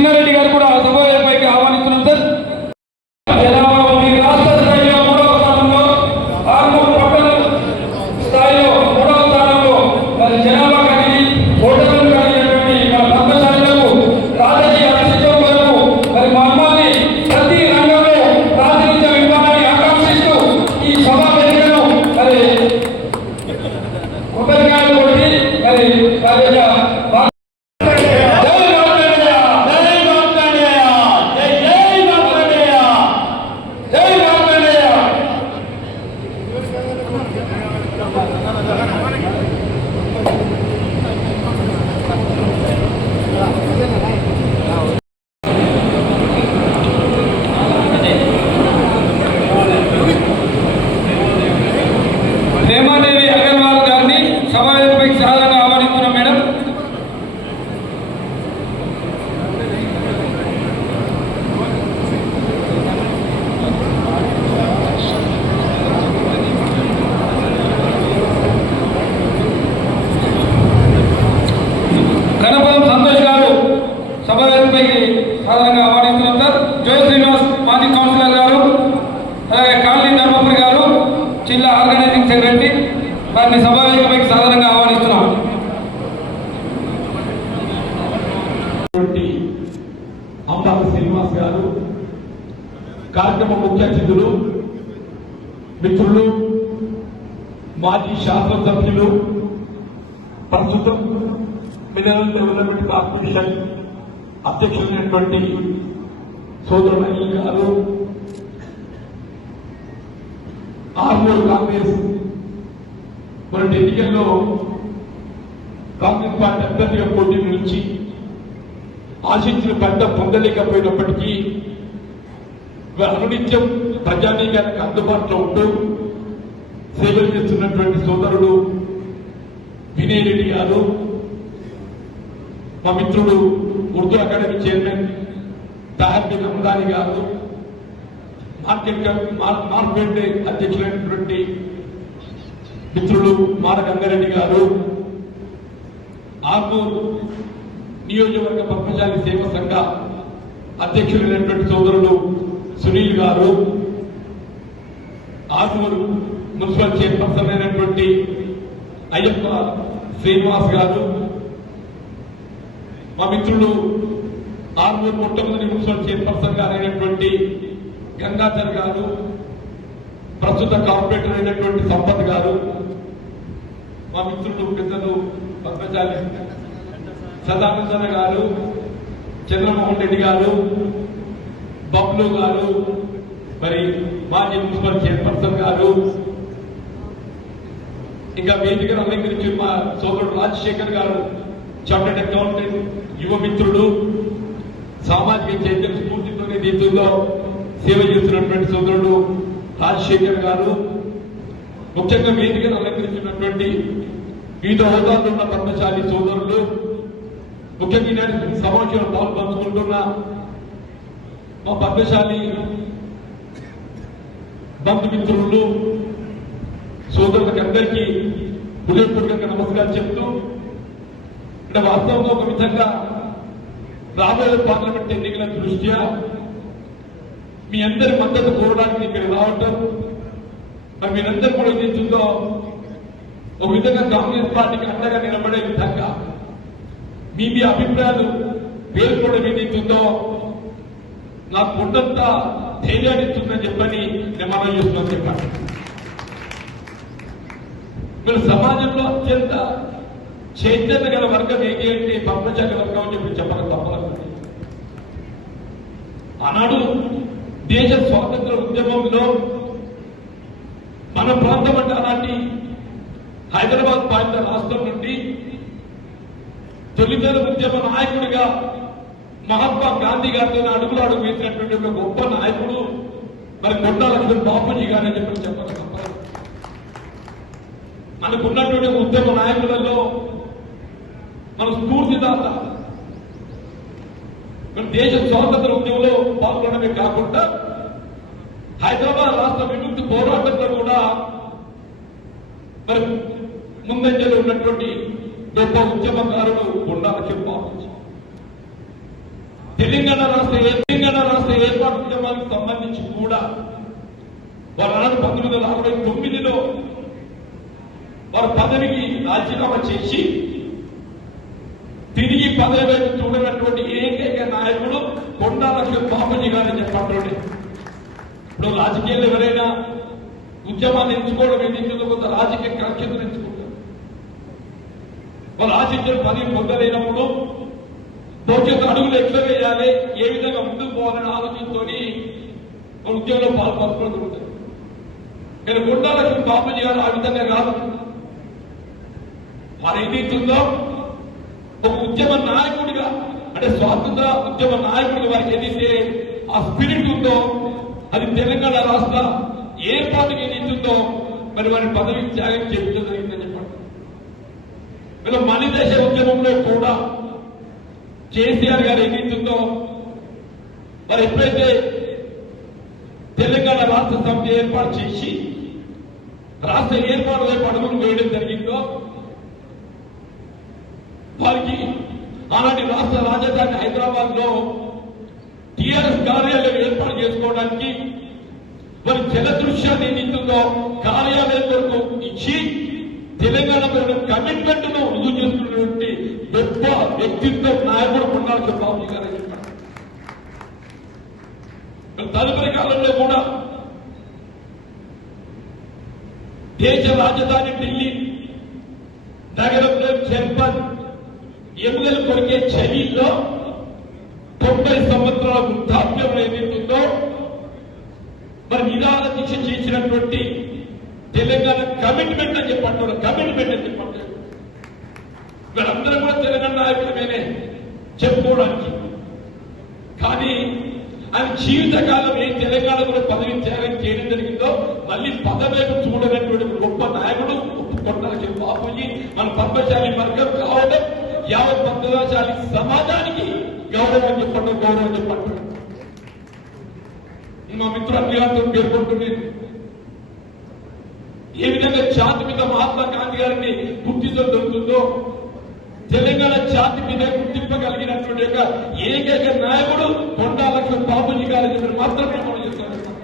చిన్నారెడ్డి గారు కూడా సభపైకి ఆహ్వానిస్తున్నాం సార్ జనాభా ఉంది రాష్ట్ర స్థాయిలో మూడవ స్థానంలో ఆర్మూర్ పట్టణ స్థాయిలో మూడవ స్థానంలో మరి జనాభా కలిగి ఓటర్లు కలిగినటువంటి మన పద్మశాలకు రాజకీయ అస్తిత్వం కొరకు మరి మా అమ్మాయి ప్రతి రంగంలో ప్రాతినిధ్యం ఇవ్వాలని ఆకాంక్షిస్తూ ఈ సభా వేదికను మరి కొబ్బరికాయలు కొట్టి మరి వారి యొక్క భా- జై మార్కండేయ! జై మార్కండేయ! జై జై మార్కండేయ! జై మార్కండేయ! హేమాదేవి అగర్వాల్ గారిని సమావేశపైకి సహాయంగా ఆహ్వానిస్తున్నాం మేడం గణపతం సంతోష్ గారు సమావేశపైకి సాధారణంగా ఆహ్వానిస్తున్నాం శ్రీనివాస్ మాజీ కౌన్సిలర్ గారు అలాగే కాళీ ధర్మపురి గారు జిల్లా ఆర్గనైజింగ్ సెక్రటరీ వారిని సమావేశపైకి సాధారణంగా ఆహ్వానిస్తున్నాం. ఉన్నటువంటి అంబాల శ్రీనివాస్ గారు కార్యక్రమ ముఖ్య అతిథులు మిత్రులు మాజీ శాసనసభ్యులు ప్రస్తుతం మినరల్ డెవలప్మెంట్ కార్పొరేషన్ అధ్యక్షులైనటువంటి సోదరుడు అనిల్ గారు ఆర్మూర్ కాంగ్రెస్ మొన్నటి ఎన్నికల్లో కాంగ్రెస్ పార్టీ అభ్యర్థిగా పోటీ నుంచి ఆశించిన పెద్ద పొందలేకపోయినప్పటికీ అనునిత్యం ప్రజానీకానికి అందుబాటులో ఉంటూ సేవలు చేస్తున్నటువంటి సోదరుడు వినయ్ రెడ్డి గారు మా మిత్రుడు ఉర్దూ అకాడమీ చైర్మన్ సాహిత్య అమ్దాని గారు మార్కెట్ మార్- మార్కెట్ అధ్యక్షులైనటువంటి మిత్రులు మాడ గంగారెడ్డి గారు ఆర్మూర్ నియోజకవర్గ పద్మశాలి సేవ సంఘ అధ్యక్షులైనటువంటి సోదరుడు సునీల్ గారు ఆర్మూరు మున్సిపల్ చైర్పర్సన్ అయినటువంటి అయ్యప్ప శ్రీనివాస్ గారు మా మిత్రులు ఆర్మూరు మొట్టమొదటి మున్సిపల్ చైర్పర్సన్ గారు అయినటువంటి గంగాధర్ గారు ప్రస్తుత కార్పొరేటర్ అయినటువంటి సంపత్ గారు మా మిత్రుడు పెద్దలు పద్మశాలి సదానందన గారు చంద్రమోహన్ రెడ్డి గారు బబ్లు గారు మరి మాజీ మున్సిపల్ చైర్పర్సన్ గారు ఇంకా వేదికను అలంకరించి మా సోదరుడు రాజశేఖర్ గారు చార్టెడ్ అకౌంటెంట్ యువ మిత్రుడు సామాజిక చైతన్య స్ఫూర్తితోనే దీంట్లో సేవ చేస్తున్నటువంటి సోదరుడు రాజశేఖర్ గారు. ముఖ్యంగా వేదికను అలంకరించినటువంటి వివిధ హోదాల్లో ఉన్న పద్మశాలి సోదరులు ముఖ్యంగా ఈనాటి సమావేశంలో పాలు పంచుకుంటున్న మా పద్మశాలి బంధుమిత్రులు సోదరులకు అందరికీ హృదయపూర్వకంగా నమస్కారం చెప్తూ అంటే వాస్తవంగా ఒక విధంగా రాబోయే పార్లమెంట్ ఎన్నికల దృష్ట్యా మీ అందరి మద్దతు కోరడానికి ఇక్కడ రావటం మరి మీరందరూ కూడా ఏదైతుందో ఒక విధంగా కాంగ్రెస్ పార్టీకి అండగా నిలబడే విధంగా మీ మీ అభిప్రాయాలు పేర్కొనడం ఏదైతుందో నాకు కొండంత ధైర్యాన్ని ఇస్తుందని చెప్పని నేను మనం చేస్తున్నాను. చెప్పాను మీరు సమాజంలో అత్యంత చైతన్య గల వర్గం ఏంటి అంటే పంపచగల వర్గం అని చెప్పి చెప్పడం తప్పలేదు ఆనాడు దేశ స్వాతంత్ర ఉద్యమంలో మన ప్రాంతం అంటే అలాంటి హైదరాబాద్ ప్రాంత రాష్ట్రం నుండి తొలితర ఉద్యమ నాయకుడిగా మహాత్మా గాంధీ గారితో అడుగులు అడుగు వేసినటువంటి ఒక గొప్ప నాయకుడు మరి కొండా లక్ష్మణ్ బాపూజీ గారని చెప్పి చెప్పడం మనకున్నటువంటి ఉద్యమ నాయకులలో మన స్ఫూర్తిదాత మన దేశ స్వాతంత్ర ఉద్యమంలో పాల్గొనడమే కాకుండా హైదరాబాద్ రాష్ట్ర విముక్తి పోరాటంలో కూడా మరి ముందంజలో ఉన్నటువంటి గొప్ప ఉద్యమకారుడు ఉండాలని బాపూజీ తెలంగాణ రాష్ట్ర తెలంగాణ రాష్ట్ర ఏర్పాటు ఉద్యమానికి సంబంధించి కూడా వారు నాడు పంతొమ్మిది వందల అరవై తొమ్మిదిలో వారు పదవికి రాజీనామా చేసి తిరిగి వైపు చూడనటువంటి ఏకైక నాయకుడు కొండా లక్ష్మణ్ బాపూజీ గారని చెప్పండి. ఇప్పుడు రాజకీయాలు ఎవరైనా ఉద్యమాన్ని ఎంచుకోవడం ఏంటంటే కొంత రాజకీయ కక్షలు ఎంచుకుంటారు. వాళ్ళు ఆశించిన పని పొందలేనప్పుడు భవిష్యత్తు అడుగులు ఎట్లా వేయాలి? ఏ విధంగా ముందుకు పోవాలని ఆలోచనతో ఉద్యమంలో పాల్పడుతూ ఉంటారు. కానీ గుండా లక్ష్మణ్ బాపూజీ గారు ఆ విధంగా కాదు వారు ఏదైతుందో ఒక ఉద్యమ నాయకుడిగా అంటే స్వాతంత్ర ఉద్యమ నాయకుడిగా వారికి ఏదైతే ఆ స్పిరిట్ ఉందో అది తెలంగాణ రాష్ట్ర ఏర్పాటుకి ఏదైతుందో మరి వారి పదవి త్యాగం చేయడం జరిగిందని చెప్పండి. ఇలా మన దేశ ఉద్యమంలో కూడా కేసీఆర్ గారు ఏదైతుందో మరి ఎప్పుడైతే తెలంగాణ రాష్ట్ర సమితి ఏర్పాటు చేసి రాష్ట్ర ఏర్పాటు వైపు వేయడం జరిగిందో వారికి ఆనాటి రాష్ట్ర రాజధాని హైదరాబాద్లో టిఆర్ఎస్ కార్యాలయం ఏర్పాటు చేసుకోవడానికి మరి జలదృశ్యాన్ని ఏదైతుందో కార్యాలయం వరకు ఇచ్చి తెలంగాణ మీద కమిట్మెంట్ను రుజువు చేసుకున్నటువంటి గొప్ప వ్యక్తిత్వం నాయకుడు కొన్నాడు బాబు గారు తదుపరి కాలంలో కూడా దేశ రాజధాని ఢిల్లీ నగరంలో జర్మన్ ఎముకలు కొరికే చర్యల్లో తొంభై సంవత్సరాల వృద్ధాప్యం ఏదైతుందో మరి నిదాన దీక్ష చేసినటువంటి తెలంగాణ కమిట్మెంట్ అని చెప్పంటారు కమిట్మెంట్ అని చెప్పండి వీళ్ళందరూ కూడా తెలంగాణ నాయకులమేనే చెప్పుకోవడానికి. కానీ ఆయన జీవితకాలం ఏ తెలంగాణ కూడా పదవి త్యాగం చేయడం జరిగిందో మళ్ళీ పదవేపు చూడనటువంటి గొప్ప నాయకుడు కొట్టాలి బాపూజీ మన పద్మశాలి వర్గం కావు. యావత్ పద్మశాలి సమాజానికి గౌరవం చెప్పండి గౌరవం చెప్పండి. మా మిత్రుడు అభిగారితో పేర్కొంటున్నాను ఏ విధంగా జాతి మీద మహాత్మా గాంధీ గారిని గుర్తించడం దొరుకుతుందో తెలంగాణ జాతి మీద గుర్తింపగలిగినటువంటి యొక్క ఏకైక నాయకుడు కొండా లక్ష బాబుజీ గారు చెప్పిన మాత్రమే మనం చేస్తాం.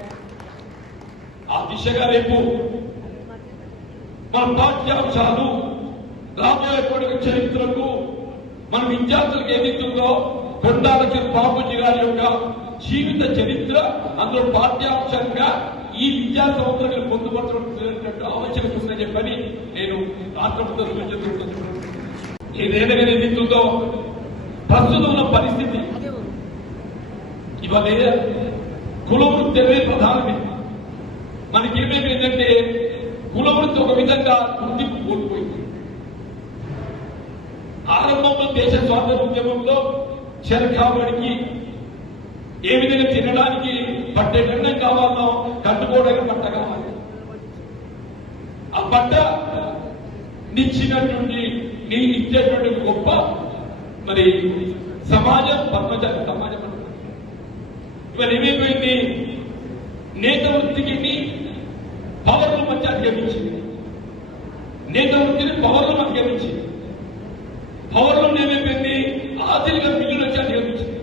ఆ దిశగా రేపు మన పాఠ్యాంశాలు రాబోయేటువంటి చరిత్రకు మన విద్యార్థులకు ఏదైతుందో కొండా కొండాల బాబుజీ గారి యొక్క జీవిత చరిత్ర అందులో పాఠ్యాంశంగా ఈ విద్యా సంవత్సరాలు పొందుపరచినటువంటి ఆలోచన ఉందని చెప్పని నేను రాష్ట్రపతి ప్రభుత్వం సూచిస్తున్నాను ఏదైనా ఏదైతుందో ప్రస్తుతం ఉన్న పరిస్థితి. ఇవాళ కులవృత్తి అనేది ప్రధానమే. మనకేమేమి ఏంటంటే కులవృత్తి ఒక విధంగా గుర్తింపు కోల్పోయింది. ఆరంభంలో దేశ స్వాతంత్ర ఉద్యమంలో ఏ విధంగా తినడానికి పట్టే నిర్ణయం కావాలో కట్టుకోవడానికి పట్ట కావాలి. ఆ పట్ట నిచ్చినటువంటి నీ ఇచ్చేటువంటి గొప్ప మరి సమాజం పద్మచారి సమాజం అంటారు. ఇవాళ ఏమైపోయింది? నేత వృత్తికి పవర్లు మధ్య అధిగమించింది. నేత వృత్తిని పవర్లు అధిగమించింది. పవర్లు ఏమైపోయింది ఆదిగా మిల్లులు వచ్చి అధిగమించింది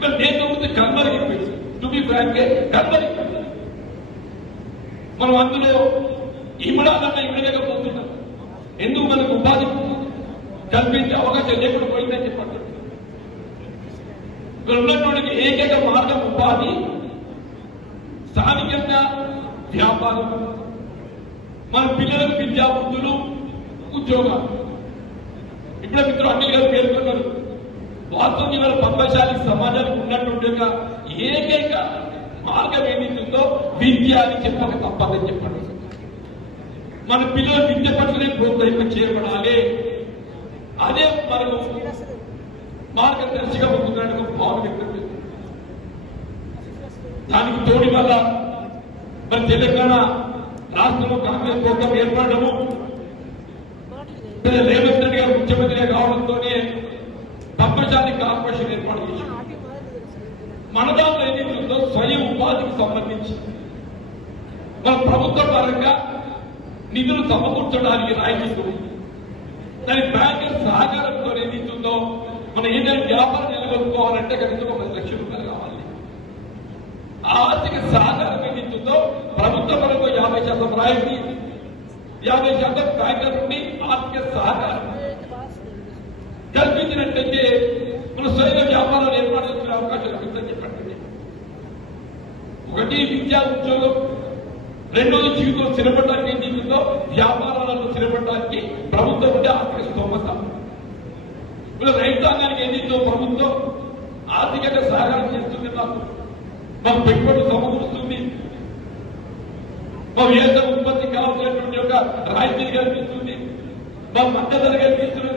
మరి నేను వృత్తి కన్మరిగిపోయింది టు బి ఫ్రాంక్ కన్మరిగిపోయింది మనం అందులో ఇమ్మడాలన్నా ఇమడలేకపోతున్నాం ఎందుకు మనకు ఉపాధి కల్పించే అవకాశం లేకుండా పోయిందని చెప్పండి. ఇక్కడ ఉన్నటువంటి ఏకైక మార్గం ఉపాధి స్థానికంగా వ్యాపారం. మన పిల్లలకు విద్యా బుద్ధులు ఉద్యోగాలు. ఇప్పుడే మిత్రులు అనిల్ గారు పేర్కొన్నారు. వాస్తవం ఇవాళ పద్మశాలి సమాజానికి ఉన్నటువంటి ఒక ఏకైక మార్గం ఏదైతుందో విద్య అని చెప్పక తప్పదని చెప్పండి. మన పిల్లలు విద్య పట్లనే ప్రోత్సహింప చేయబడాలి. అదే మనము మార్గదర్శిగా ఉంటున్నట్టు ఒక భావన వ్యక్తం దానికి తోడి వల్ల మరి తెలంగాణ రాష్ట్రంలో కాంగ్రెస్ ప్రభుత్వం ఏర్పడము రేవంత్ రెడ్డి గారు కావడంతోనే పద్మశాలి కార్పొరేషన్ ఏర్పాటు చేశారు మన దాంట్లో ఏదైతుందో స్వయం ఉపాధికి సంబంధించి. మన ప్రభుత్వ పరంగా నిధులు సమకూర్చడానికి రాయితీ దాని బ్యాంకుల సహకారంతో ఏదైతుందో మనం ఏదైనా వ్యాపారం నిలబెట్టుకోవాలంటే కనీసం ఒక లక్ష రూపాయలు కావాలి. ఆర్థిక సహకారం ఏదైతుందో ప్రభుత్వ పరంగా యాభై శాతం రాయితీ యాభై శాతం బ్యాంకుల నుండి ఆర్థిక సహకారం. కల్పించినట్లయితే మన స్వయం వ్యాపారాలు ఏర్పాటు చేసుకునే అవకాశం లభిస్తుందని చెప్పండి. ఒకటి విద్యా ఉద్యోగం రెండోది జీవితం స్థిరపడడానికి ఏం జీవితంలో వ్యాపారాలను స్థిరపడడానికి ప్రభుత్వం ఉంటే ఆర్థిక స్తోమత. ఇప్పుడు రైతాంగానికి ఏం జీవితం ప్రభుత్వం ఆర్థికంగా సహకారం చేస్తుంది మాకు. మాకు పెట్టుబడులు సమకూరుస్తుంది. మా వ్యవసాయ ఉత్పత్తి కావాల్సినటువంటి ఒక రాయితీని కల్పిస్తుంది. మా మద్దతు కల్పిస్తున్నది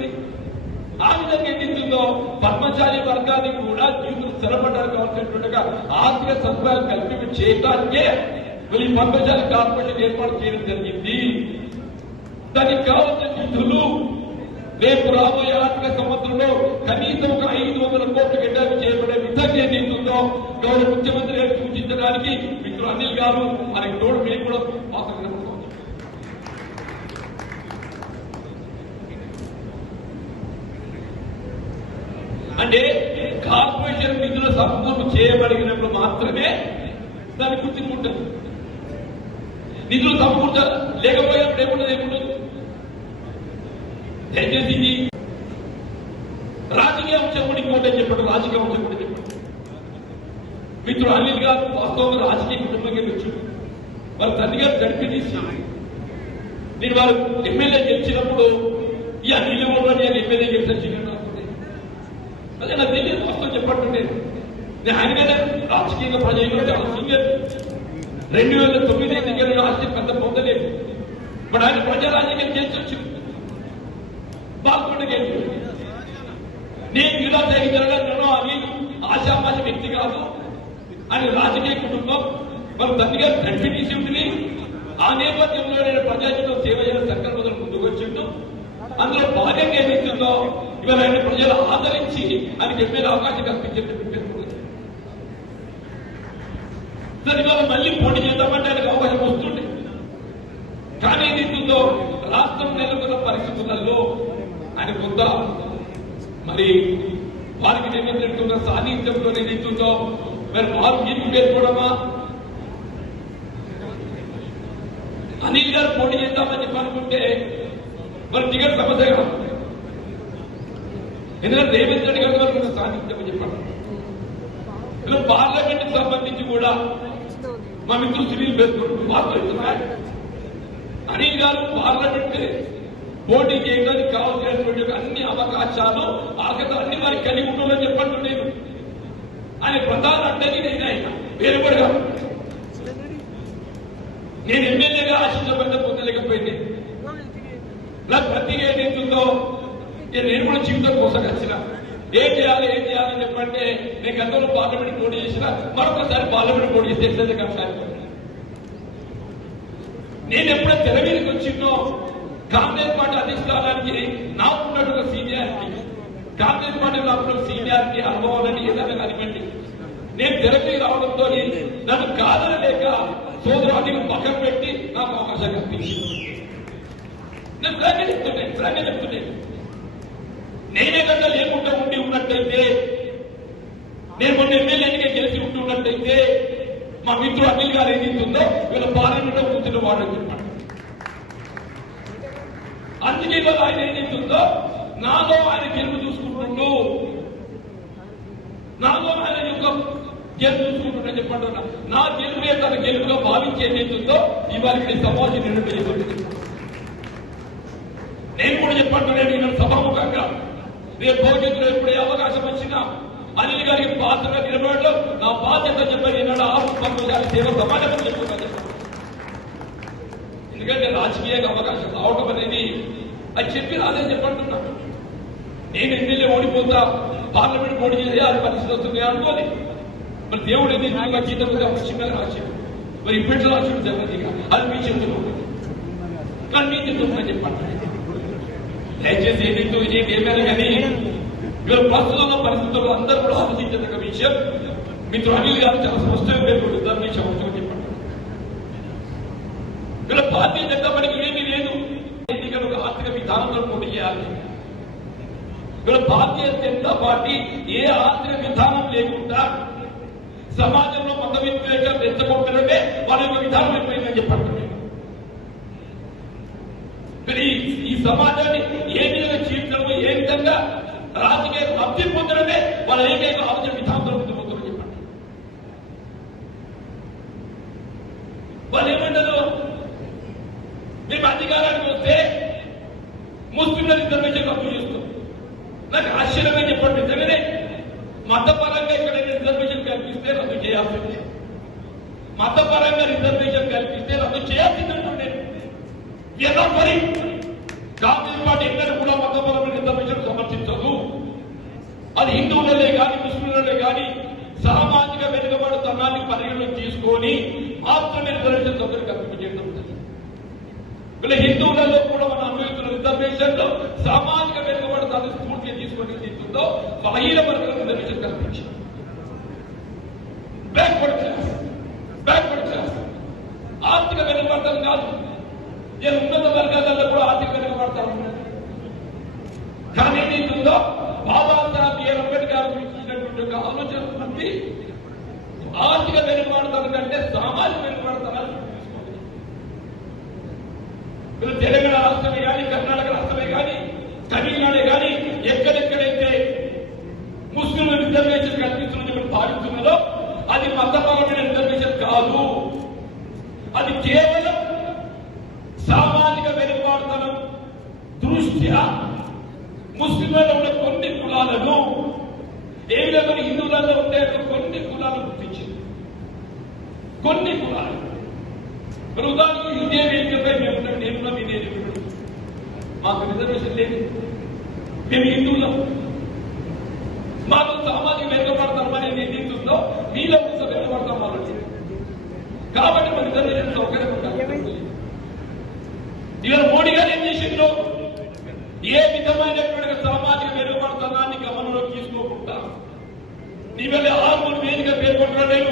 ఆ విధంగా ఏదైతుందో పద్మశాలి వర్గానికి కూడా జీవితం స్థిరపడడానికి కావాల్సినటువంటి ఆర్థిక సదుపాయాలు కల్పించి చేయడానికే మరి ఈ కార్పొరేషన్ ఏర్పాటు చేయడం జరిగింది. దానికి కావాల్సిన నిధులు రేపు రాబోయే ఆర్థిక సంవత్సరంలో కనీసం ఒక ఐదు వందల కోట్లు కేటాయింపు చేయబడే విధంగా ఏదైతుందో గౌరవ ముఖ్యమంత్రి గారు సూచించడానికి మిత్రులు అనిల్ గారు మనకి తోడు మేము కూడా అంటే కార్పొరేషన్ నిధులు సంపూర్ణ చేయబడినప్పుడు మాత్రమే దాన్ని గుర్తింపు ఉంటుంది. నిధులు సమకూర్చ లేకపోయినప్పుడు ఏముండదు ఏముండదు దయచేసి ఇది రాజకీయ అంశం కూడా ఇంకోటి చెప్పండి రాజకీయ అంశం కూడా చెప్పండి. మిత్రుడు అనిల్ గారు వాస్తవంగా రాజకీయ కుటుంబంగా వచ్చు వారి తండ్రి గారు గడిపి తీసి నేను వారు ఎమ్మెల్యే గెలిచినప్పుడు ఈ అనిల్ ఎవరు నేను ఎమ్మెల్యే గెలిచిన అదే నాకు తెలియదు వాస్తవం చెప్పట్టు నేను నేను ఆయన కదా రాజకీయంగా ప్రజలు చాలా సీనియర్. రెండు వేల తొమ్మిది దగ్గర రాజకీయం పెద్ద పొందలేదు మరి ఆయన ప్రజా రాజకీయం చేసి వచ్చి బాగుండగా నేను ఇలా తగ్గించడం అని ఆశామాష వ్యక్తి కాదు. అని రాజకీయ కుటుంబం. మరి తండ్రి గారు తండ్రి తీసి ఉంటుంది. ఆ నేపథ్యంలో నేను ప్రజాజీవితం సేవ చేసిన సంకల్పంలో ముందుకు వచ్చిండు. అందులో భార్యంగా ఏమైతుందో ఇవాళ ఆయన ప్రజలు ఆదరించి అని చెప్పే అవకాశం కల్పించేటట్టు సరే ఇవాళ మళ్ళీ పోటీ చేద్దామంటే ఆయనకు అవకాశం వస్తుండే కానీ దీంతో రాష్ట్రం నెలకొన్న పరిస్థితులలో ఆయన కొంత మరి వారికి నిబంధన సాన్నిధ్యంలో ఏదైతుందో మరి వారు మీకు పేర్కోవడమా అనిల్ గారు పోటీ చేద్దామని చెప్పనుకుంటే మరి టికెట్ సమస్య కాదు. ఎందుకంటే రేవంత్ రెడ్డి గారు మనం సాధించమని చెప్పాను ఇలా పార్లమెంట్ సంబంధించి కూడా మా మిత్రులు సివిల్ పేర్కొంటారు వాస్తవం అనిల్ గారు పార్లమెంట్ పోటీ చేయడానికి కావాల్సినటువంటి అన్ని అవకాశాలు అర్హత అన్ని వారికి కలిగి ఉండాలని చెప్పండి నేను. ఆయన ప్రధాన అడ్డని నేను ఆయన. వేరే కూడా నేను ఎమ్మెల్యేగా ఆశించబడ్డ పొందలేకపోయింది నాకు ప్రతి ఏదైతుందో నేను నేను కూడా జీవితం కోసం వచ్చిన ఏం చేయాలి ఏం చేయాలని చెప్పంటే నేను గతంలో పార్లమెంట్ పోటీ చేసిన మరొకసారి పార్లమెంట్ పోటీ చేస్తే ఎట్లయితే కంసారి నేను ఎప్పుడైతే తెర మీదకి వచ్చిందో కాంగ్రెస్ పార్టీ అధిష్టానానికి నాకు ఉన్నటువంటి సీనియారిటీ కాంగ్రెస్ పార్టీ నాకు సీనియారిటీ అనుభవాలని ఏదైనా కానివ్వండి నేను తెర మీద రావడంతో నన్ను కాదనలేక సోదరు పక్కన పెట్టి నాకు అవకాశం కల్పించింది. నేను ఫ్రాంక్గా చెప్తున్నాను ఫ్రాంక్గా చెప్తున్నాను నేనే కనుక లేకుండా ఉండి ఉన్నట్టయితే నేను మొన్న ఎమ్మెల్యే ఎన్నిక గెలిచి ఉండి ఉన్నట్టయితే మా మిత్రుడు అనిల్ గారు ఏం చెప్తుందో వీళ్ళ పార్లమెంట్లో కూర్చున్న వాడు అని చెప్పాడు. అందుకే ఇవాళ ఆయన ఏం చెప్తుందో నాలో ఆయన గెలుపు చూసుకుంటుండు. నాలో ఆయన యొక్క గెలుపు చూసుకుంటున్నా చెప్పండి నా గెలుపే తన గెలుపుగా భావించి ఏదైతుందో ఇవాళ ఇక్కడ సమాజం నిర్ణయం నేను కూడా చెప్పంటున్నాను నేను సభాముఖంగా రేపు భవిష్యత్తులో ఎప్పుడే అవకాశం వచ్చినా అనిల్ గారికి పాత్రగా నిలబడడం నా బాధ్యత చెప్పని ఈనాడు ఆత్మహత్య సేవ సమాజం చెప్పుకున్నాను ఎందుకంటే రాజకీయంగా అవకాశం రావడం అనేది అది చెప్పి రాదని చెప్పంటున్నా. నేను ఎమ్మెల్యే ఓడిపోతా పార్లమెంట్ పోటీ అది పరిస్థితి వస్తుంది అనుకోని. మరి దేవుడు ఎన్ని ఎందుకు జీతం వచ్చిందని రాశాడు మరి ఇప్పట్లో రాశాడు జగన్గా అది మీ చేతుల్లో కానీ మీ చెప్తున్నా చెప్పండి దయచేసి ఏదైతే ఇది ఏమైనా కానీ ఇవాళ ప్రస్తుతం ఉన్న పరిస్థితుల్లో అందరూ కూడా ఆలోచించదగ్గ విషయం మిత్రులు అనిల్ గారు చాలా స్పష్టంగా పేర్కొంటున్నారు మీ చెప్పండి చెప్పండి. ఇలా భారతీయ జనతా పార్టీకి ఏమీ లేదు. ఎన్నికలకు ఆర్థిక విధానంలో పోటీ చేయాలి. ఇక్కడ భారతీయ జనతా పార్టీ ఏ ఆర్థిక విధానం లేకుండా సమాజంలో మత విద్వేషం రెచ్చగొట్టారంటే వాళ్ళ యొక్క విధానం ఎప్పుడైనా చెప్పండి. మరి ఈ సమాజాన్ని ఏ విధంగా చీల్చడము ఏ విధంగా రాజకీయ లబ్ధి పొందడమే వాళ్ళ ఏకైక ఆలోచన విధానంలో ముందు పోతారని చెప్పండి వాళ్ళు ఏమంటారు? మేము అధికారానికి వస్తే ముస్లింల రిజర్వేషన్ రద్దు చేస్తాం. నాకు ఆశ్చర్యమే చెప్పండి. నిజమేనే మతపరంగా ఎక్కడైనా రిజర్వేషన్ కల్పిస్తే రద్దు చేయాల్సిందే. మతపరంగా రిజర్వేషన్ కల్పిస్తే రద్దు చేయాల్సిందంటే ఎలా మరి? కాంగ్రెస్ పార్టీ ఎక్కడ కూడా మతపరమైన రిజర్వేషన్ సమర్థించదు. అది హిందువులనే కానీ ముస్లింలనే కానీ సామాజిక వెనుకబడుతనాన్ని పరిగణలోకి తీసుకొని మాత్రమే రిజర్వేషన్ సౌకర్యం కల్పించేయడం వీళ్ళ హిందువులలో కూడా మన అనుభవిస్తున్న రిజర్వేషన్లో సామాజిక వెనుకబడతాన్ని స్ఫూర్తిగా తీసుకొని తీసుకుందో మహిళ వర్గాలకు రిజర్వేషన్ కల్పించింది. బ్యాక్వర్డ్ క్లాస్ బ్యాక్వర్డ్ క్లాస్ ఆర్థిక వెనుకబడతాం కాదు. నేను ఉన్నత వర్గాలలో కూడా ఆర్థిక వెనుకబడతాను కానీ ఏదైతుందో బాబాసాహెబ్ బిఆర్ అంబేద్కర్ గురించి ఇచ్చినటువంటి ఒక ఆలోచన ఉంది ఆర్థిక వెనుకబడతాను కంటే సామాజిక వెనుకబడతాను తీసుకోవాలి వీళ్ళు తెలంగాణ రాష్ట్రమే కానీ కర్ణాటక రాష్ట్రమే కానీ తమిళనాడే కానీ ఎక్కడెక్కడైతే ముస్లిం రిజర్వేషన్ కల్పిస్తున్నది మీరు భావిస్తున్నదో అది మతపరమైన రిజర్వేషన్ కాదు అది కేవలం సామాజిక వెనుకబాటుతనం దృష్ట్యా ముస్లింలలో ఉన్న కొన్ని కులాలను ఏ విధంగా హిందువులలో ఉండే కులాలు గుర్తించింది. కొన్ని కులాలు మరి ఉదాహరణకు ఇదే వేదికపై మేము ఉన్నాం నేను మీ నేను మాకు రిజర్వేషన్ లేదు. మేము హిందువులం. మాకు సామాజిక వెనుకబడతాం అని నేను నిర్ణయించుందో మీలో కొంత వెనుకబడతాం ఆలోచన కాబట్టి మన రిజర్వేషన్ సౌకర్యం ఉండాలి ఇవాళ మోడీ గారు ఏం చేసిండ్రు? ఏ విధమైనటువంటి సామాజిక వెనుకబడతనాన్ని గమనంలోకి తీసుకోకుండా నీవెళ్ళి ఆర్మూర్ వేదిక పేర్కొంటున్నా నేను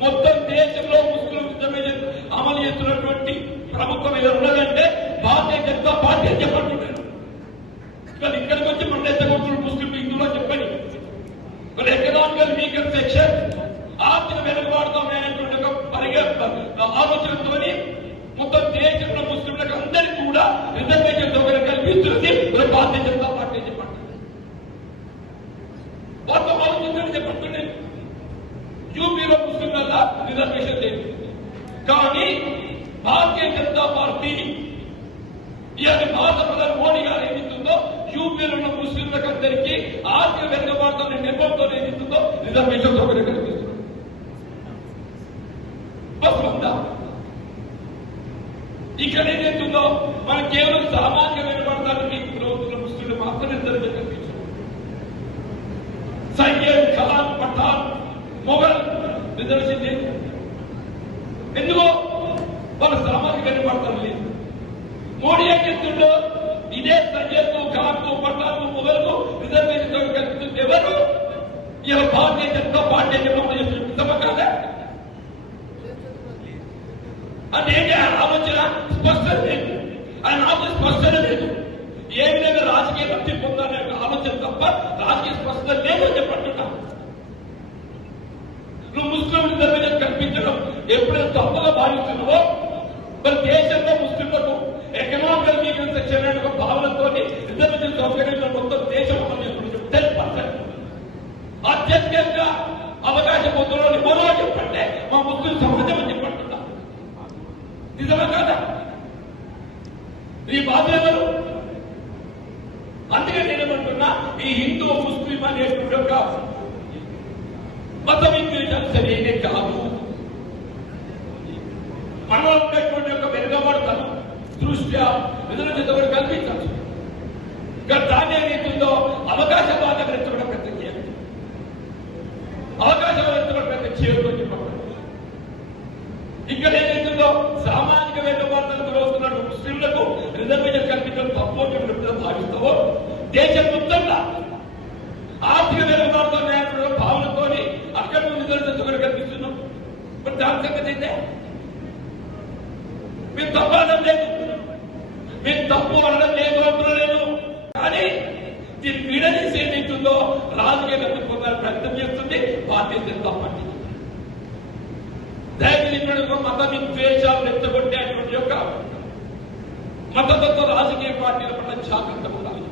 మొత్తం దేశంలో ముస్లిం రిజర్వేషన్ అమలు చేస్తున్నటువంటి ప్రభుత్వం ఏదో ఉన్నదంటే భారతీయ జనతా పార్టీ అని చెప్పంటున్నాను కానీ ఇక్కడికి వచ్చి మన ఎత్తగొట్టున్న ముస్లిం హిందువులు అని చెప్పని మరి ఎకనామికల్ వీకర్ సెక్షన్ ఆర్థిక వెనుకబాటుతాం అనేటువంటి ఒక పరిగ ఆలోచనతో మొత్తం దేశంలో ముస్లింలకు అందరికీ కూడా రిజర్వేషన్ సౌకర్యం కల్పిస్తున్నది మరి భారతీయ జనతా పార్టీ అని చెప్పండి వాళ్ళ ఆలోచించండి చెప్పంటున్నాను యూపీలో ముస్లింల రిజర్వేషన్ లేదు కానీ భారతీయ జనతా పార్టీ ఇవాళ భారత ప్రధాని మోడీ గారు ఏమిస్తుందో యూపీలో ఉన్న ముస్లింలకు అందరికీ ఆర్థిక వెనుకబాటుతో నెపంతో ఏమిస్తుందో రిజర్వేషన్ సౌకర్యం ఏంటి ఆయన ఆలోచన స్పష్టత లేదు. ఆయన ఆలోచన స్పష్టత లేదు. ఏ విధంగా రాజకీయ లబ్ధి పొందాలనే ఆలోచన తప్ప రాజకీయ స్పష్టత లేదు అని చెప్పట్టున్నా నువ్వు మీద కనిపించడం ఎప్పుడైనా తప్పుగా భావిస్తున్నావో మరి దేశంలో ముస్లింలకు ఎకనామికల్ వీకెన్స్ చెందిన భావనతో ఇద్దరు మొత్తం దేశం అమలు చేస్తున్నారు పర్సెంట్ అత్యధికంగా అవకాశం పొందుతున్న ఎవరో చెప్పంటే మా ముస్లిం సమాజం నిజమా కాదా? నీ బాధ ఎవరు? అందుకే నేనేమంటున్నా ఈ హిందూ ముస్లిం అనేటువంటి ఒక మత విద్వేషాలు సరైనది కాదు. మనలో ఉండేటువంటి యొక్క వెనుకబడతనం దృష్ట్యా ఎదురు కూడా కల్పించచ్చు దాన్ని ఏదైతుందో అవకాశవాదం గ్రహించబడే పెద్ద చేయాలి. అవకాశం గ్రహించబడే పెద్ద చేయడం చెప్పబడింది ఇక్కడ ముస్లింలకు రిజర్వేషన్ కల్పించడం తప్పు అని ఎప్పుడైతే భావిస్తావో దేశం మొత్తంగా ఆర్థిక వెనుకబడతాం అనేటువంటి భావనతోని అక్కడ రిజర్వేషన్ దగ్గర కల్పిస్తున్నాం. మరి దాని సంగతి అయితే మీరు తప్పు అనడం లేదు. మీరు తప్పు అనడం లేదు అంటలేదు కానీ దీన్ని విడదీసి ఏదైతుందో రాజకీయ పొందాలని ప్రయత్నం చేస్తుంది. భారతీయ జనతా పార్టీ. దయచేసి మతం ద్వేషాలు మత విద్వేషాలు రెచ్చగొట్టేటువంటి యొక్క మతతత్వ రాజకీయ పార్టీల పట్ల జాగ్రత్త ఉండాలి.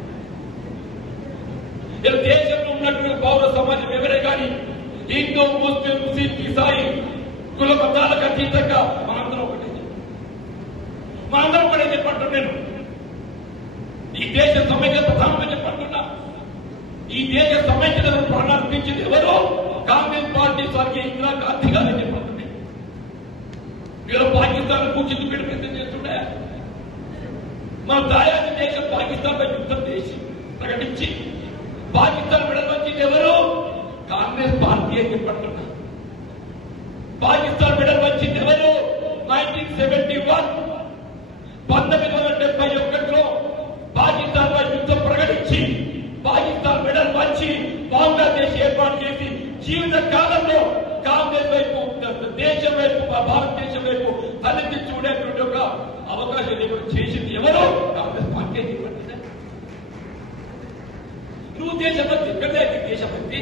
దేశంలో ఉన్నటువంటి పౌర సమాజం ఎవరే కానీ హిందూ ముస్లిం సిక్ ఇసాయి కుల మతాలకు అతీతంగా మనందరం ఒకటే మనందరం ఒకటే చెప్పంటున్నా నేను. ఈ దేశ సమైక్య ప్రధానమే చెప్పంటున్నా ఈ దేశ సమైక్యతను ప్రారంభించింది ఎవరు? కాంగ్రెస్ పార్టీ స్వర్గీయ ఇందిరా గాంధీ గారిని చెప్పండి ఇలా పాకిస్తాన్ కూర్చుంది పెట్టి చేస్తుండే మన దాయాది దేశం పాకిస్తాన్పై యుద్ధం చేసి ప్రకటించి పాకిస్తాన్ విడవచ్చింది ఎవరు? కాంగ్రెస్ పార్టీ అని చెప్పంటున్నా పాకిస్తాన్ మెడల్ ఎవరు? Nineteen seventy one. పంతొమ్మిది వందల డెబ్బై ఒకటిలో పాకిస్తాన్ పై యుద్ధం ప్రకటించి పాకిస్తాన్ మెడల్ వచ్చి బంగ్లాదేశ్ ఏర్పాటు చేసి జీవిత కాలంలో కాంగ్రెస్ వైపు దేశం వైపు భారతదేశం వైపు తలెత్తి చూడేటువంటి ఒక అవకాశం లేకుండా చేసింది ఎవరు? కాంగ్రెస్ పార్టీ అని చెప్పండి నువ్వు దేశభక్తి ఎక్కడే దేశభక్తి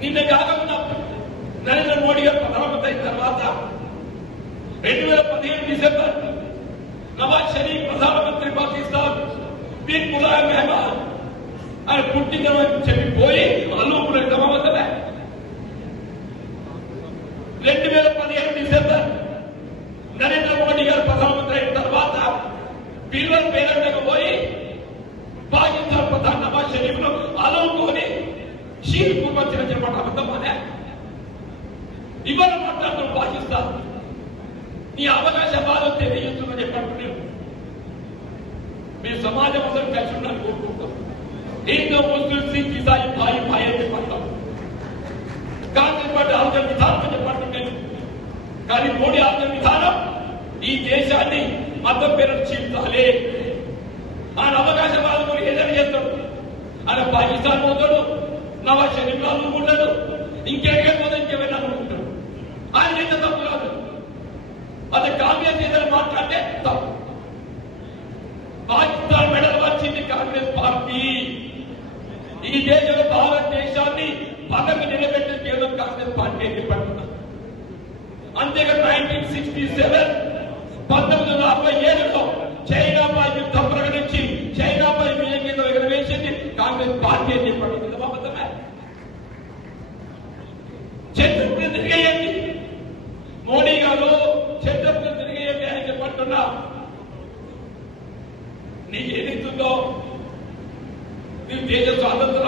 నిన్న కాకుండా నరేంద్ర మోడీ గారు ప్రధానమంత్రి అయిన తర్వాత రెండు వేల పదిహేడు డిసెంబర్ నవాజ్ షరీఫ్ ప్రధానమంత్రి పాకిస్తాన్ బిన్ ములాయం మెహమాన్ ఆయన పుట్టినమని చెప్పిపోయి అల్లు కూడా క్రమబద్ధమే రెండు వేల పదిహేడు డిసెంబర్ పిల్లల పేరంటకు పోయి పాకిస్తాన్ ప్రధాని నవాజ్ షరీఫ్ను అలవుకొని షీర్ కుటుంబం చెప్పడం అబద్ధమనే ఇవాళ మాట్లాడుతున్న పాకిస్తాన్ నీ అవకాశ బాధ తెలియజేస్తుందని చెప్పంటున్నాను మీ సమాజం అందరూ కలిసి ఉండాలని కోరుకుంటాం హిందూ ముస్లిం సిక్ ఇసాయి భాయి భాయి అని చెప్పంటాం కాంగ్రెస్ పార్టీ ఆలోచన విధానం అని చెప్పంటున్నాను కానీ మోడీ ఆలోచన విధానం ఈ దేశాన్ని మతం పేరు చీల్చాలి. ఆయన అవకాశవాదం కూడా ఏదైనా చేస్తాడు. ఆయన పాకిస్తాన్ పోతాడు నవాజ్ షరీఫ్ అనుకుంటాడు ఇంకెక్కడ పోతే ఇంకెవరైనా అనుకుంటాడు. ఆయన చేస్తే తప్పు కాదు. అది కాంగ్రెస్ ఏదైనా మాట్లాడితే తప్పు. పాకిస్తాన్ మెడల్ వచ్చింది కాంగ్రెస్ పార్టీ. ఈ దేశంలో భారతదేశాన్ని పదవి నిలబెట్టిన కేవలం కాంగ్రెస్ పార్టీ అని చెప్పంటున్నా అంతేగా నైన్టీన్ సిక్స్టీ సెవెన్ పంతొమ్మిది వందల అరవై చైనా చైనాపై యుద్ధం ప్రకటించి చైనాపై విజయం కింద ఎగరవేసింది కాంగ్రెస్ పార్టీ అని చెప్పండి. ఇది అబద్ధమే తిరిగేయండి. మోడీ గారు చంద్రుడిని తిరిగేయండి అని చెప్పంటున్నా. నీకు ఏదైతుందో నీ దేశ స్వాతంత్ర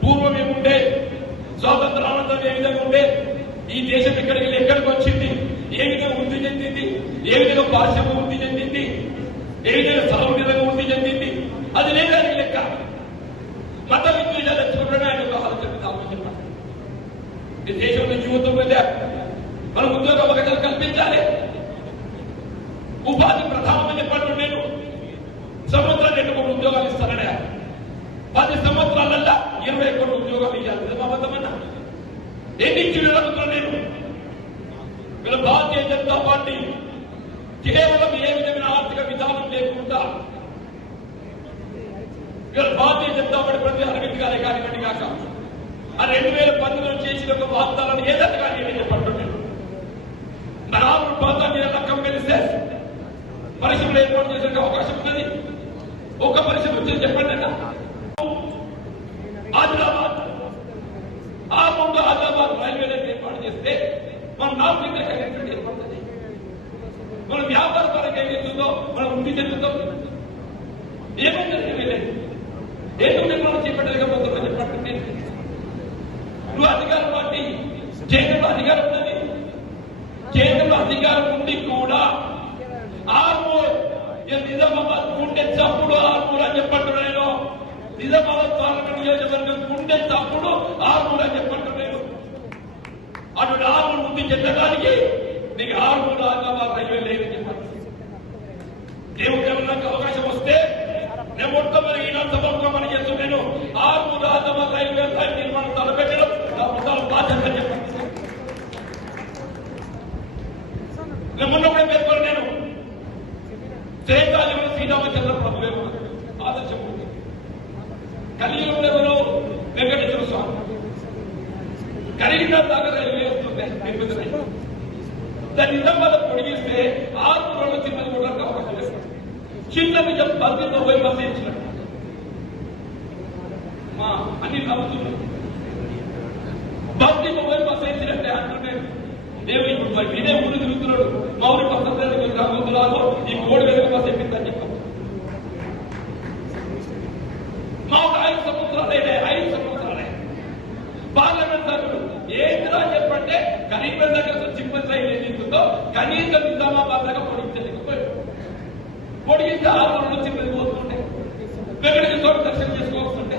పూర్వం ఏముండే స్వాతంత్ర అనంతరం ఏ విధంగా ఉండే ఈ దేశం ఇక్కడికి వెళ్ళి ఎక్కడికి వచ్చింది? ఏ విధంగా వృద్ధి చెందింది? ఏ విధంగా పారిశ్రమ వృద్ధి చెందింది? ఏ విధంగా స్థలం విధంగా వృద్ధి చెందింది? అది లేదానికి లెక్క. మత విద్వేషాలు చూడడం ఆయన ఒక ఆలోచన ఆలోచన. ఈ దేశంలో జీవితం మీద మనం ఉద్యోగ అవకాశాలు కల్పించాలి. ఉపాధి ప్రధానమని చెప్పండి నేను సంవత్సరాలు రెండు కొన్ని ఉద్యోగాలు ఇస్తానడా పది సంవత్సరాలల్లా ఇరవై కొన్ని ఉద్యోగాలు ఇవ్వాలి ఇది అబద్ధమన్నా ఎన్ని ఇచ్చి అడుగుతున్నాను వీళ్ళ భారతీయ జనతా పార్టీ కేవలం ఏ విధమైన ఆర్థిక విధానం లేకుండా వీళ్ళ భారతీయ జనతా పార్టీ ప్రతి అరవింద్ గారే కానివ్వండి కాక. ఆ రెండు వేల పంతొమ్మిదిలో చేసిన ఒక వాగ్దానాన్ని ఏదైనా కానీ నేను చెప్పంటున్నాను నాలుగు ప్రాంతాన్ని ఎలా కంపెనీస్తే పరిశ్రమలు ఏర్పాటు చేసే అవకాశం ఉన్నది? ఒక పరిశ్రమ వచ్చి చెప్పండి అన్న. ఆదిలాబాద్. ఆ ముందు ఆదిలాబాద్ రైల్వే ఏర్పాటు చేస్తే మన నార్త్ ఇండియా కనెక్టివిటీ ఏర్పడుతుంది. మన ఉండి చెప్తాం ఏమైంది ఏమీలేదు ఏదో నిర్మాణం చేపట్టలేకపోతున్నా చెప్పండి నువ్వు అధికారం పార్టీ కేంద్రంలో అధికారం ఉన్నది. కేంద్రంలో అధికారం ఉండి కూడా ఆర్మూర్ నిజామాబాద్ గుండె చప్పుడు ఆర్మూర్ అని చెప్పంటున్నా నేను. నిజామాబాద్ పార్లమెంట్ నియోజకవర్గం గుండె చప్పుడు ఆర్మూర్ అని చెప్పండి అటు ఆర్మూర్ ముందు చెందడానికి నీకు ఆర్మూర్ ఆదిలాబాద్ రైల్వే లేదని చెప్పారు దేవుడు నాకు అవకాశం వస్తే నేను మొట్టమొదటి ఈనాడు సభలో మనం చేస్తున్నాను. ఆర్మూర్ ఆదిలాబాద్ రైల్వే లైన్ నిర్మాణం తలపెట్టడం నా మొత్తం బాధ్యత అని నేను మొన్నప్పుడే పేర్కొని నేను. శ్రేతాజీవులు శ్రీరామచంద్ర ప్రభువే ఆదర్శమూర్తి కలియుగంలో కరీంనగర్ దాకా రైలు దాన్ని పొడిగిస్తే ఆరు రోజుల చిన్నది కూడా అవకాశం లేదు చిన్న నిజం బతితో పోయి బస్ ఇచ్చినట్టు మా అన్ని నవ్వుతున్నాయి భక్తి తొంభై మంది ఇచ్చినట్టే అంటున్నాను దేవుడు ఇప్పుడు మరి నేనే ఊరు తిరుగుతున్నాడు. మా ఊరి పక్కన రాబోతున్నాను ఈ కోడి వెనుక బస్ ఎక్కిందని చెప్పాను మా ఒక ఐదు సంవత్సరాలే ఐదు సంవత్సరాలే పార్లమెంట్ సభ్యుడు ఏంటిరా చెప్పంటే కరీంనగర్ దగ్గర చింపతి రైలు ఏదైతుందో కనీసం నిజామాబాద్ దాకా పొడిగించలేకపోయాడు పొడిగిస్తే ఆరు రోజులు చిన్నది పోతుంటే వెంకటేశ్వర స్వామి దర్శనం చేసుకోవస్తుంటే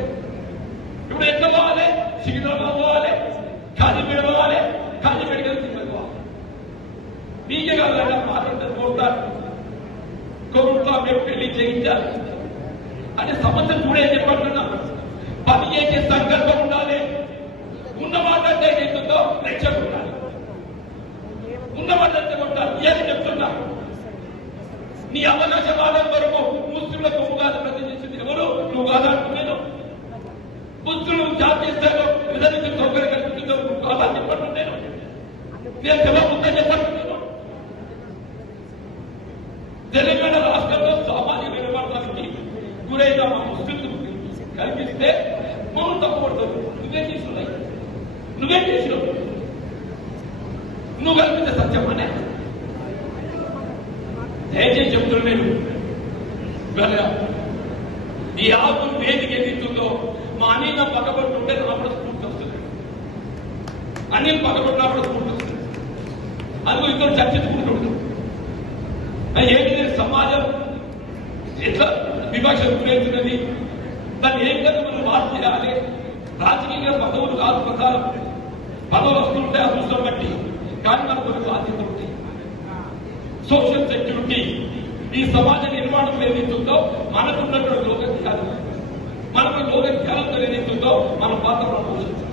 ఇప్పుడు ఎట్లా పోవాలి? సికింద్రాబాద్ పోవాలి. కాజీపేట పోవాలి. కాజీపేట కలిసి తిరుపతి పోవాలి. మీకే కాదు మాట్లాడితే పోతారు. కొడుకుతో మేము పెళ్ళి చేయించాలి. అనే సమస్య కూడా ఏం చెప్పంటున్నా. పని చేసే సంకల్పం ఉండాలి. ఉన్న మాట అంటే ఏదైతుందో లక్ష్యం చెప్తా ఏది చెప్తున్నా. నీ అవకాశవాదం వరకు ముస్లింలకు ఉగాది ప్రతిష్ఠించింది ఎవరు? నువ్వు కాదా అంటున్నాను ముస్లింలు జాతీయ స్థాయిలో విధానికి సౌకర్యం కల్పిస్తుందో నువ్వు కాదా చెప్పండి నేను. నేను చెప్పకుండా చెప్పంటున్నాను తెలంగాణ రాష్ట్రంలో సామాజిక నిర్మాణానికి గురైన మా ముస్లింలు కల్పిస్తే మనం తప్పుపడతావు నువ్వేం చేస్తున్నాయి నువ్వేం చేసినావు నువ్వు కల్పిస్తే సత్యం అనే దయచేసి చెప్తున్నా నేను ఈ ఆకు వేదిక ఎదుగుతుందో మా అనిల్ పక్కబడుతుంటే నాకు స్ఫూర్తి వస్తుంది. అనిల్ పక్కబడినప్పుడు స్ఫూర్తి వస్తుంది. అందుకు ఇద్దరు చర్చించుకుంటుంటాం ఏంటి సమాజం ఎట్లా వివక్ష గురవుతున్నది దాన్ని ఏం కదా మనం మార్పు చేయాలి? రాజకీయ పదవులు కాదు ప్రకారం. పదవులు వస్తుంటే అదృష్టం బట్టి. కానీ మనకు సాధ్యత ఉంటాయి. సోషల్ సెక్యూరిటీ ఈ సమాజ నిర్మాణం ఏదైతుందో మనకున్నటువంటి లోక ధ్యానం మనకు లోక ధ్యానంతో ఏదైతుందో మన పాత్ర పోషించాలి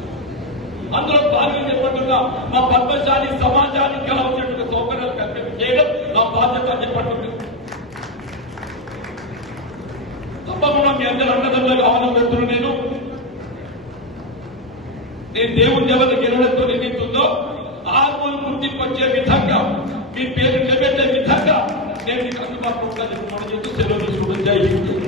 అందులో భాగంగా చెప్పట్టున్నా మా పద్మశాలి సమాజానికి కావాల్సినటువంటి సౌకర్యాలు కల్పన చేయడం నా బాధ్యత చెప్పండి తప్పకుండా మీ అందరి అన్నదండలు ఆహ్వానం పెడుతున్నాను నేను. నేను దేవుని దేవత గెలవడంతో నిర్మిస్తుందో ఆత్మను గుర్తింపు వచ్చే విధంగా మీ పేరు నిలబెట్టే విధంగా నేను మీకు అందుబాటులో ఉండాలని మనం చెప్తూ సెలవు తీసుకుంటాం?